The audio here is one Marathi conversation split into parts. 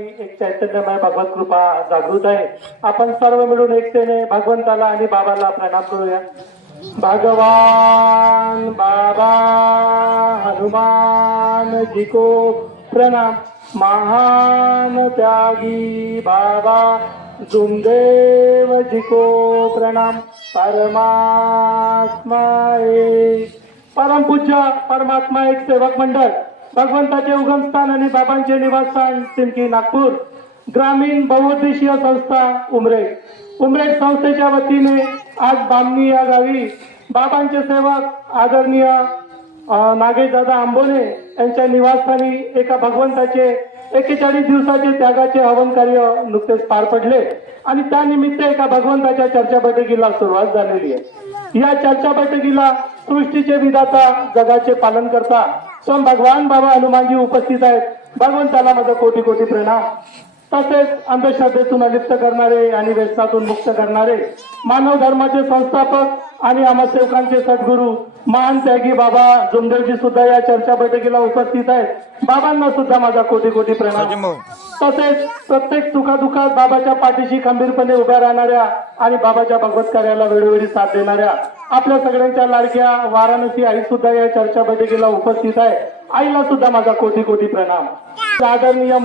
एक चैतन्यमय भगवत कृपा जागृत आहे. आपण सर्व मिळून एकतेने भगवंताला आणि बाबाला प्रणाम करूया. भगवान बाबा हनुमान जी को प्रणाम. महान त्यागी बाबा जुमदेव जी को प्रणाम. परमात्मा एक परमपूज्य परमात्मा एक सेवक मंडळ भगवंताचे उगमस्थान आणि बाबांचे निवासस्थान सिमकी नागपूर ग्रामीण बहुउद्देशीय संस्था उमरेड संस्थेच्या वतीने आज बामणी या गावी बाबांचे सेवक आदरणीय नागेशदादा आंबोले यांच्या निवासस्थानी एका भगवंताचे 41 दिवसाचे त्यागाचे हवन कार्य नुकतेच पार पडले आणि त्यानिमित्त एका भगवंताच्या चर्चा बैठकीला सुरुवात झालेली आहे. या चर्चा बैठकीला सृष्टीचे विधाता जगाचे पालन करता स्वयं भगवान बाबा हनुमानजी उपस्थित आहेत. भगवंताला माझा कोटी कोटी प्रणाम. तसेच अंधश्रद्धेतून अलिप्त करणारे आणि व्यसनातून मुक्त करणारे मानव धर्माचे संस्थापक आणि आम्हा सेवकांचे सद्गुरू महान त्यागी बाबा जुमदेवजी सुद्धा या चर्चा बैठकीला उपस्थित आहेत. बाबांना सुद्धा माझा कोटी कोटी प्रणाम. तसेच प्रत्येक सुखादुखात बाबाच्या पाठीशी खंबीरपणे उभ्या राहणाऱ्या आणि बाबाच्या भगवत कार्याला वेळोवेळी साथ देणाऱ्या आपल्या सगळ्यांच्या लाडक्या वाराणसी आई सुद्धा या चर्चा बैठकीला उपस्थित आहे. आईला सुद्धा माझा कोटी कोटी प्रणाम. आदरणीय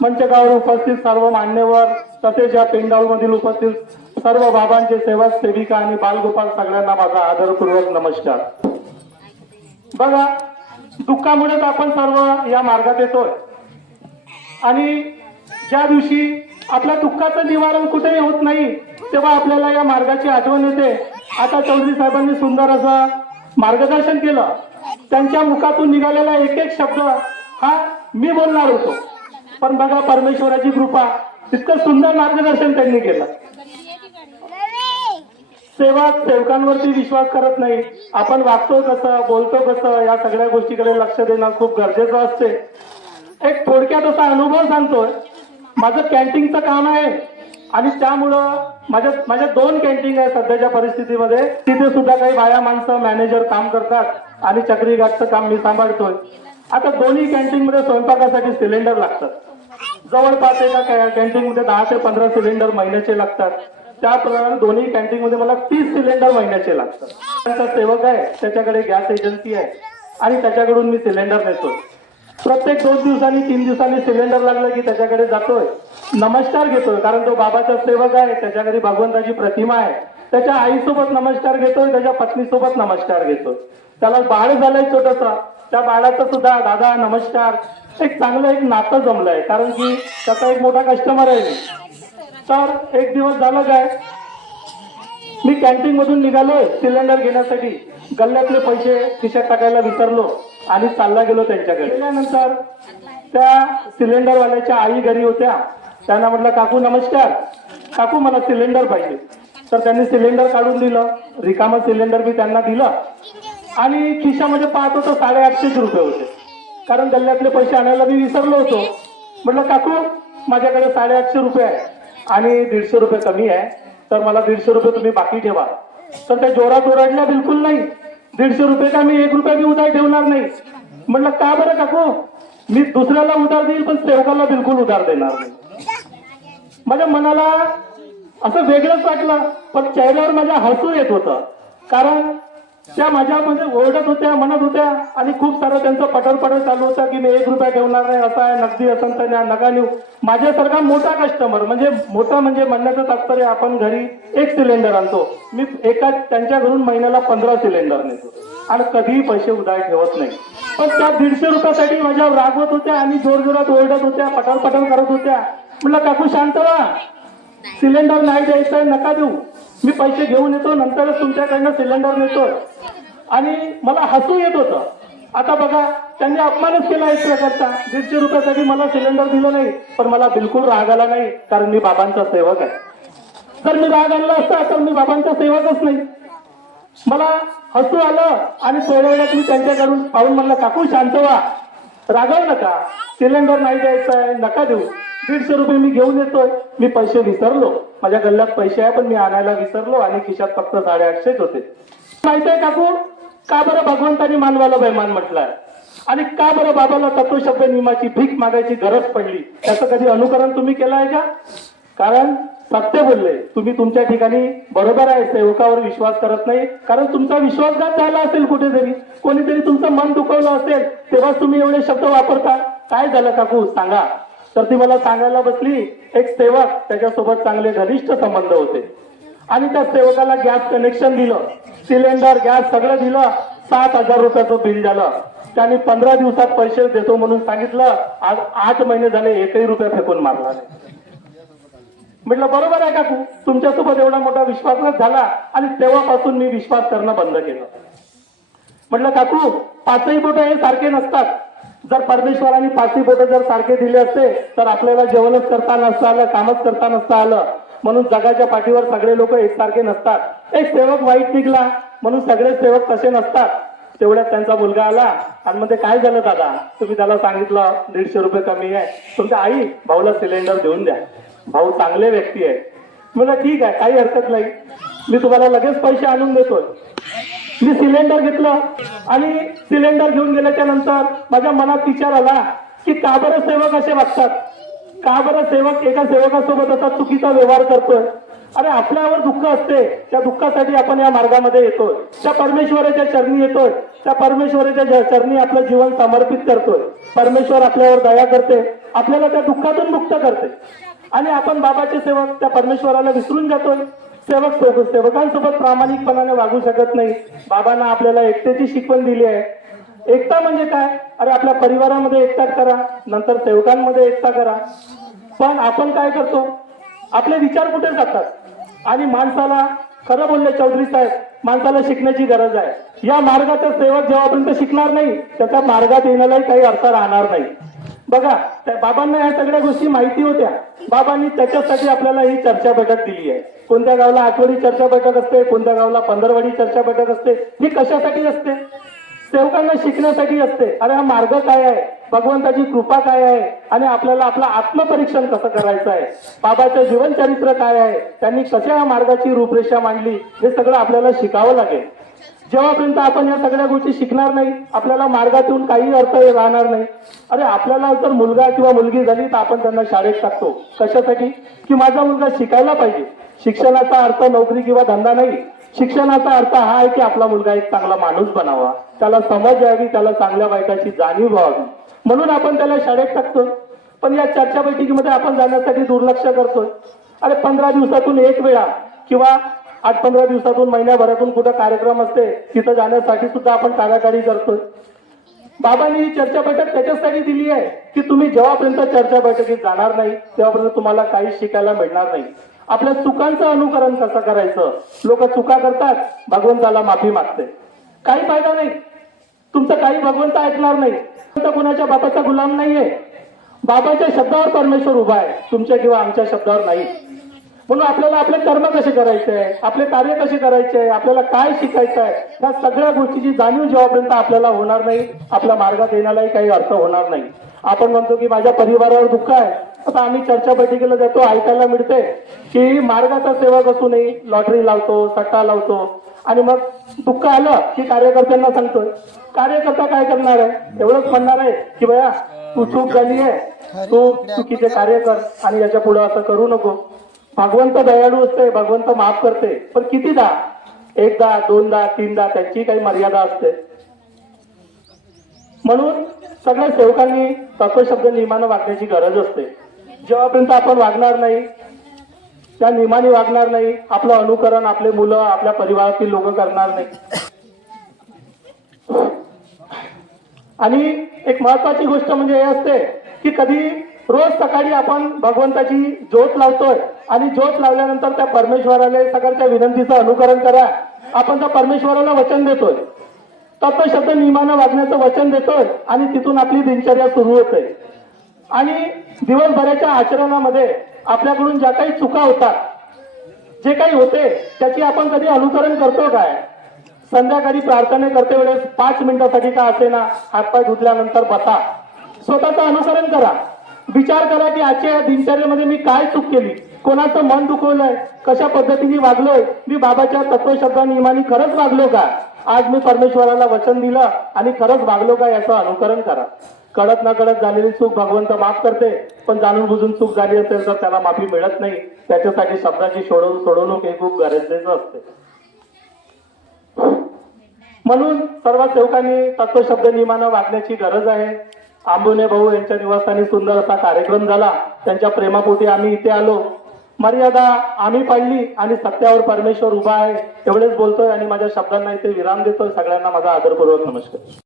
मंचगावर उपस्थित सर्व मान्यवर तसेच या पेंडाऊल मधील उपस्थित सर्व बाबांचे सेवक सेविका आणि बालगोपाल सगळ्यांना माझा आदरपूर्वक नमस्कार. बघा, दुःखामुळेच आपण सर्व या मार्गात येतोय आणि ज्या दिवशी आपल्या दुःखाचं निवारण कुठेही होत नाही तेव्हा आपल्याला या मार्गाची आठवण येते. आता चौधरी साहेबांनी सुंदर असं मार्गदर्शन केलं. त्यांच्या मुखातून निघालेला एक एक शब्द हा मी बोलणार होतो, पण बघा परमेश्वराची कृपा, इतकं सुंदर मार्गदर्शन त्यांनी केलं. सेवकांवरती विश्वास करत नाही. आपण वागतो कसं, बोलतो कसं, या सगळ्या गोष्टीकडे लक्ष देणं खूप गरजेचं असते. एक थोडक्यात असा अनुभव सांगतोय. माझं कॅन्टीनचं काम आहे आणि त्यामुळं माझ्या 2 कॅन्टीन आहे सध्याच्या परिस्थितीमध्ये. तिथे सुद्धा काही बाया माणसं मॅनेजर काम करतात आणि चक्री घाटचं काम मी सांभाळतोय. आता दोन्ही कॅन्टीन मध्ये स्वयंपाकासाठी सिलेंडर लागतात. जवळपास एका कॅन्टीन मध्ये 10 ते 15 सिलेंडर महिन्याचे लागतात. त्याप्रमाणे दोन्ही कॅन्टीन मध्ये मला 30 सिलेंडर महिन्याचे लागतात. त्यांचा सेवक आहे, त्याच्याकडे गॅस एजन्सी आहे आणि त्याच्याकडून मी सिलेंडर नेतो. प्रत्येक 2 दिवसांनी 3 दिवसांनी सिलेंडर लागलं की त्याच्याकडे जातोय, नमस्कार घेतोय, कारण तो बाबाचा सेवक आहे. त्याच्या घरी भगवंताची प्रतिमा आहे. त्याच्या आईसोबत नमस्कार घेतोय, त्याच्या पत्नीसोबत नमस्कार घेतोय. त्याला बाळ झालंय छोटंसं, त्या बाळाचं सुद्धा दादा नमस्कार. एक चांगलं एक नातं जमलंय, कारण की त्याचा एक मोठा कस्टमर आहे मी. तर एक दिवस झालं काय, मी कॅन्टीन मधून निघालोय सिलेंडर घेण्यासाठी. गल्ल्यातले पैसे खिशात टाकायला विसरलो आणि चालला गेलो त्यांच्याकडे. गेल्यानंतर त्या सिलेंडरवाल्याच्या आई घरी होत्या. त्यांना म्हटलं, काकू नमस्कार, काकू मला सिलेंडर पाहिजे. तर त्यांनी सिलेंडर काढून दिलं. रिकामं सिलेंडर मी त्यांना दिलं आणि खिशामध्ये पाहतो तर 850 रुपये होते, कारण गल्ल्यातले पैसे आणायला मी विसरलो होतो. म्हटलं, काकू माझ्याकडे 850 रुपये आहे आणि 150 रुपये कमी आहे, तर मला 150 रुपये तुम्ही बाकी ठेवा. तर त्या जोरात ओरडल्या, बिलकुल नाही, 150 रुपये का मी 1 रुपया मी उधार ठेवणार नाही. म्हटलं, का बरं काकू, मी दुसऱ्याला उधार देईल पण सेवकाला बिलकुल उधार देणार नाही. माझ्या मनाला असं वेगळंच वाटलं, पण चेहऱ्यावर माझ्या हसू येत होतं, कारण त्या माझ्यामध्ये ओरडत होत्या, म्हणत होत्या आणि खूप सारं त्यांचं पटर चालू होतं की मी 1 रुपया ठेवणार नाही, असं आहे, नगदी असेल तर नका नेऊ. माझ्यासारखा मोठा कस्टमर, म्हणजे मोठा म्हणजे म्हणण्याचं तात्पर्य, आपण घरी 1 सिलेंडर आणतो, मी त्यांच्या घरून महिन्याला 15 सिलेंडर नेतो आणि कधीही पैसे उधार ठेवत नाही. पण त्या 150 रुपयासाठी माझ्यावर रागवत होत्या आणि जोरजोरात ओरडत होत्या, पटर करत होत्या. म्हटलं, काकू शांत व्हा, सिलेंडर नाही द्यायचं, नका देऊ, मी पैसे घेऊन येतो, नंतरच तुमच्याकडनं सिलेंडर नेतो. आणि मला हसू येत होतं. आता बघा, त्यांनी अपमानच केला एक प्रकारचा. 150 रुपयासाठी मला सिलेंडर दिलं नाही, पण मला बिलकुल राग आला नाही, कारण मी बाबांचा सेवक आहे. जर मी राग आणला असता तर मी बाबांचा सेवकच नाही. मला हसू आलं आणि थोड्या वेळात मी त्यांच्याकडून पाहून म्हणलं, काकू शांत व्हा, रागावू नका, सिलेंडर नाही द्यायचं आहे, नका देऊ, 150 रुपये मी घेऊन येतोय. मी पैसे विसरलो, माझ्या गल्ल्यात पैसे आहे पण मी आणायला विसरलो आणि खिशात फक्त 850 होते. माहित आहे काकू, का बरं भगवंतानी मानवाला बेमान म्हटलंय? आणि का बरं बाबाला तत्वशब्द नियमाची भीक मागायची गरज पडली, त्याचं कधी अनुकरण तुम्ही केलं आहे का? कारण सत्य बोलले तुम्ही, तुमच्या ठिकाणी बरोबर आहे, सेवकावर विश्वास करत नाही, कारण तुमचा विश्वासघात झाला असेल कुठेतरी, कोणीतरी तुमचं मन दुखवलं असेल, तेव्हा तुम्ही एवढे शब्द वापरता. काय झालं काकू सांगा? तर ती मला सांगायला बसली, एक सेवक, त्याच्यासोबत चांगले घनिष्ठ संबंध होते आणि त्या सेवकाला गॅस कनेक्शन दिलं, सिलेंडर गॅस सगळं दिलं, 7,000 रुपयाचं बिल झालं. त्यांनी 15 दिवसात पैसे देतो म्हणून सांगितलं, आज 8 महिने झाले एकही रुपया फेकून मारला नाही. म्हटलं बरोबर आहे काकू, तुमच्यासोबत एवढा मोठा विश्वासघात झाला आणि तेव्हापासून मी विश्वास करणं बंद केलं. म्हटलं काकू, पाचही बोट हे सारखे नसतात. जर परमेश्वराने पाचही बोट जर सारखे दिले असते तर आपल्याला जेवणच करता नसतं आलं, कामच करता नसतं आलं. म्हणून जगाच्या पाठीवर सगळे लोक एकसारखे नसतात. एक सेवक वाईट निघला म्हणून सगळे सेवक तसे नसतात. तेवढ्यात त्यांचा मुलगा आला आणि म्हणते, काय झालं दादा, तुम्ही त्याला सांगितलं 150 रुपये कमी आहे, तुमच्या आई भाऊला सिलेंडर देऊन द्या, भाऊ चांगले व्यक्ती आहे. म्हणलं ठीक आहे, काही हरकत नाही, मी तुम्हाला लगेच पैसे आणून देतोय. मी सिलेंडर घेतलं आणि सिलेंडर घेऊन गेल्याच्या नंतर माझ्या मनात विचार आला की का बरं सेवक असे वागतात, का बरं सेवक एका सेवकासोबत असा चुकीचा व्यवहार करतोय. अरे आपल्यावर दुःख असते, त्या दुःखासाठी आपण या मार्गामध्ये येतोय, त्या परमेश्वराच्या चरणी येतोय, त्या परमेश्वराच्या चरणी आपलं जीवन समर्पित करतोय. परमेश्वर आपल्यावर दया करते, आपल्याला त्या दुःखातून मुक्त करते आणि आपण बाबाचे सेवक त्या परमेश्वराला विसरून जातोय. सेवकांसोबत प्रामाणिकपणाने वागू शकत नाही. बाबांना आपल्याला एकतेची शिकवण दिली आहे. एकता म्हणजे काय? अरे आपल्या परिवारामध्ये एकता करा, नंतर सेवकांमध्ये एकता करा. पण आपण काय करतो, आपले विचार कुठे जातात आणि माणसाला, खरं बोलले चौधरी साहेब, माणसाला शिकण्याची गरज आहे. या मार्गाचा सेवक जेव्हापर्यंत शिकणार नाही त्याच्या मार्गात येण्यालाही काही अर्थ राहणार नाही. बघा, त्या बाबांना या सगळ्या गोष्टी माहिती होत्या. बाबांनी त्याच्यासाठी आपल्याला ही चर्चा बैठक दिली आहे. कोणत्या गावाला आठवडी चर्चा बैठक असते, कोणत्या गावाला 15वाडी चर्चा बैठक असते. ही कशासाठी असते? सेवकांना शिकण्यासाठी असते. अरे हा मार्ग काय आहे, भगवंताची कृपा काय आहे आणि आपल्याला आपलं आत्मपरीक्षण कसं करायचं आहे, बाबाचं जीवनचरित्र काय आहे, त्यांनी कशा या मार्गाची रूपरेषा मांडली, हे सगळं आपल्याला शिकावं लागेल. जेव्हापर्यंत आपण या सगळ्या गोष्टी शिकणार नाही आपल्याला मार्गातून काही अर्थ राहणार नाही. अरे आपल्याला जर मुलगा किंवा मुलगी झाली तर आपण त्यांना शाळेत टाकतो, कशासाठी? की माझा मुलगा शिकायला पाहिजे. शिक्षणाचा अर्थ नोकरी किंवा धंदा नाही. शिक्षणाचा अर्थ हा आहे की आपला मुलगा एक चांगला माणूस बनावा, त्याला समज यावी, त्याला चांगल्या वाईटाची जाणीव व्हावी, म्हणून आपण त्याला शाळेत टाकतो. पण या चर्चा बैठकीमध्ये आपण जाण्यासाठी दुर्लक्ष करतोय. अरे 15 दिवसातून एक वेळा किंवा 8-15 दिवसातून, महिन्याभरातून कुठं कार्यक्रम असते तिथं जाण्यासाठी सुद्धा आपण टाळाटाळी करतोय. बाबांनी ही चर्चा बैठक त्याच्यासाठी दिली आहे की तुम्ही जेव्हापर्यंत चर्चा बैठकीत जाणार नाही तेव्हापर्यंत तुम्हाला काही शिकायला मिळणार नाही. आपल्या चुकांचं अनुकरण कसं करायचं. लोक चुका करतात, भगवंताला माफी मागते, काही फायदा नाही, तुमचं काही भगवंत ऐकणार नाही. कोणाच्या बापाचा गुलाम नाहीये. बाबाच्या शब्दावर परमेश्वर उभा आहे, तुमच्या किंवा आमच्या शब्दावर नाही. म्हणून आपल्याला आपले कर्म कसे करायचे आहे, आपले कार्य कसे करायचे आहे, आपल्याला काय शिकायचं आहे, या सगळ्या गोष्टीची जाणीव जेव्हापर्यंत आपल्याला होणार नाही आपल्या मार्गात येण्यालाही काही अर्थ होणार नाही. आपण म्हणतो की माझ्या परिवारावर दुःख आहे, आता आम्ही चर्चा बैठकीला जातो, ऐकायला मिळते की मार्गाचा सेवक असूनही लॉटरी लावतो, सट्टा लावतो आणि मग दुःख आलं की कार्यकर्त्यांना सांगतोय. कार्यकर्ता काय करणार आहे? एवढंच म्हणणार आहे की बया तू चूक झाली आहे, तू चुकीचे कार्य कर आणि याच्या पुढे असं करू नको. भगवंत दयाळू असते, भगवंत माफ करते, पण कितीदा? एकदा, दोनदा, तीनदा, त्यांची काही मर्यादा असते. म्हणून सगळ्या सेवकांनी तत्वशब्द नियमानं वागण्याची गरज असते. जेव्हापर्यंत आपण वागणार नाही, त्या नियमाने वागणार नाही, आपलं अनुकरण आपले मुलं, आपल्या परिवारातील लोक करणार नाही. आणि एक महत्वाची गोष्ट म्हणजे हे असते की कधी रोज सकाळी आपण भगवंताची ज्योत लावतोय आणि ज्योत लावल्यानंतर त्या परमेश्वराला सगळ्यांच्या विनंतीचं अनुकरण करा. आपण त्या परमेश्वराला वचन देतोय, तत्वशब्द नियमानं वागण्याचं वचन देतोय आणि तिथून आपली दिनचर्या सुरू होते. आणि दिवसभराच्या आचरणामध्ये आपल्याकडून ज्या काही चुका होतात, जे काही होते त्याची आपण कधी अनुकरण करतो काय? संध्याकाळी प्रार्थना करते वेळेस 5 मिनिटासाठी का असेना हातपाय धुतल्यानंतर बसा, स्वतःचं अनुकरण करा, विचार करा की आजच्या दिनचर्येमध्ये मी काय चूक केली, कोणाचं मन दुखवलंय, कशा पद्धतीने वागलोय, मी बाबाच्या तत्वशब्द नियमाने खरंच वागलो का? आज मी परमेश्वराला वचन दिलं आणि खरंच वागलो का याचं अनुकरण करा. कळत न कळत झालेली चूक भगवंत माफ करते, पण जाणून बुजून चूक झाली असेल तर त्याला माफी मिळत नाही. त्याच्यासाठी शब्दाची सोडवणूक हे खूप गरजेचं असते. म्हणून सर्व सेवकांनी तत्वशब्द नियमानं वागण्याची गरज आहे. आंबुने भाऊ यांच्या निवासस्थानी सुंदर असा कार्यक्रम झाला. त्यांच्या प्रेमापोटी आम्ही इथे आलो. मर्यादा आम्ही पाळली आणि सत्यावर परमेश्वर उभा आहे एवढेच बोलतोय आणि माझ्या शब्दांना इथे विराम देतोय. सगळ्यांना माझा आदरपूर्वक नमस्कार.